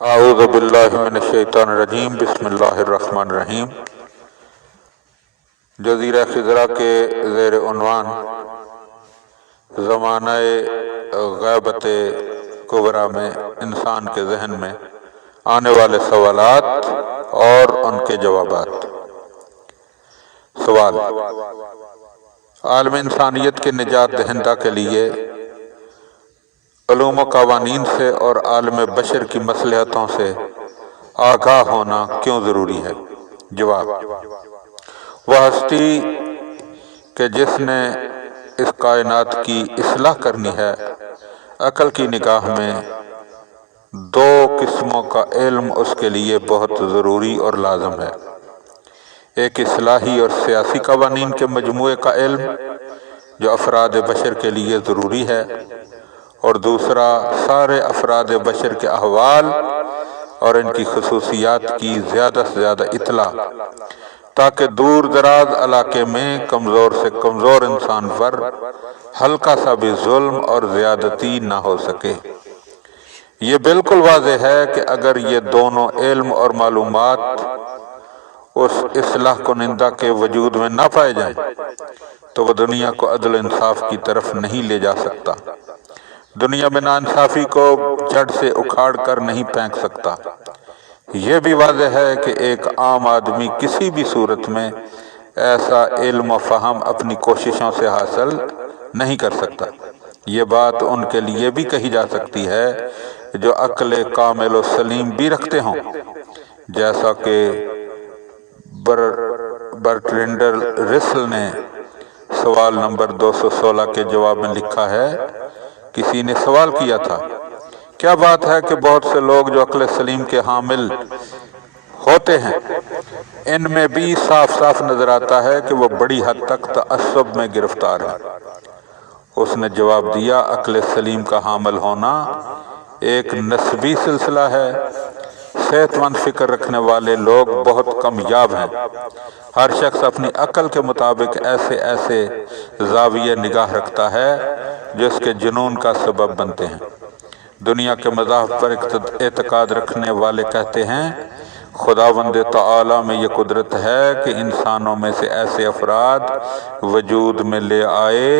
اعوذ باللہ من الشیطان الرجیم بسم اللہ الرحمن الرحیم۔ جزیرہ خضرہ کے زیر عنوان زمانہ غیبت کبریٰ میں انسان کے ذہن میں آنے والے سوالات اور ان کے جوابات۔ سوال: عالم انسانیت کے نجات دہندہ کے لیے علوم و قوانین سے اور عالم بشر کی مصلحتوں سے آگاہ ہونا کیوں ضروری ہے؟ جواب: وہ ہستی کہ جس نے اس کائنات کی اصلاح کرنی ہے، عقل کی نگاہ میں دو قسموں کا علم اس کے لیے بہت ضروری اور لازم ہے۔ ایک اصلاحی اور سیاسی قوانین کے مجموعے کا علم جو افراد بشر کے لیے ضروری ہے، اور دوسرا سارے افراد بشر کے احوال اور ان کی خصوصیات کی زیادہ سے زیادہ اطلاع، تاکہ دور دراز علاقے میں کمزور سے کمزور انسان پر ہلکا سا بھی ظلم اور زیادتی نہ ہو سکے۔ یہ بالکل واضح ہے کہ اگر یہ دونوں علم اور معلومات اس اصلاح کنندہ کے وجود میں نہ پائے جائیں تو وہ دنیا کو عدل و انصاف کی طرف نہیں لے جا سکتا، دنیا میں ناانصافی کو جڑ سے اکھاڑ کر نہیں پھینک سکتا۔ یہ بھی واضح ہے کہ ایک عام آدمی کسی بھی صورت میں ایسا علم و فہم اپنی کوششوں سے حاصل نہیں کر سکتا۔ یہ بات ان کے لیے بھی کہی جا سکتی ہے جو عقل کامل و سلیم بھی رکھتے ہوں، جیسا کہ برٹرینڈ رسل نے سوال نمبر 216 کے جواب میں لکھا ہے۔ کسی نے سوال کیا تھا، کیا بات ہے کہ بہت سے لوگ جو عقل سلیم کے حامل ہوتے ہیں، ان میں بھی صاف صاف نظر آتا ہے کہ وہ بڑی حد تک تعصب میں گرفتار ہیں۔ اس نے جواب دیا، عقل سلیم کا حامل ہونا ایک نسبی سلسلہ ہے۔ صحت مند فکر رکھنے والے لوگ بہت کمیاب ہیں۔ ہر شخص اپنی عقل کے مطابق ایسے زاویہ نگاہ رکھتا ہے جو اس کے جنون کا سبب بنتے ہیں۔ دنیا کے مذاہب پر اعتقاد رکھنے والے کہتے ہیں خداوند تعالی میں یہ قدرت ہے کہ انسانوں میں سے ایسے افراد وجود میں لے آئے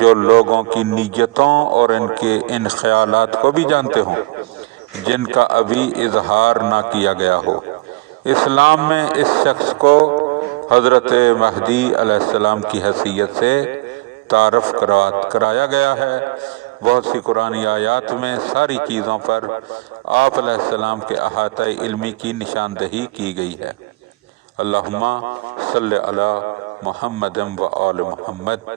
جو لوگوں کی نیتوں اور ان خیالات کو بھی جانتے ہوں جن کا ابھی اظہار نہ کیا گیا ہو۔ اسلام میں اس شخص کو حضرت مہدی علیہ السلام کی حیثیت سے تعارف کرایا گیا ہے۔ بہت سی قرآنی آیات میں ساری چیزوں پر آپ علیہ السلام کے احاطہ علمی کی نشاندہی کی گئی ہے۔ اللہم صلی علی محمد و آل محمد۔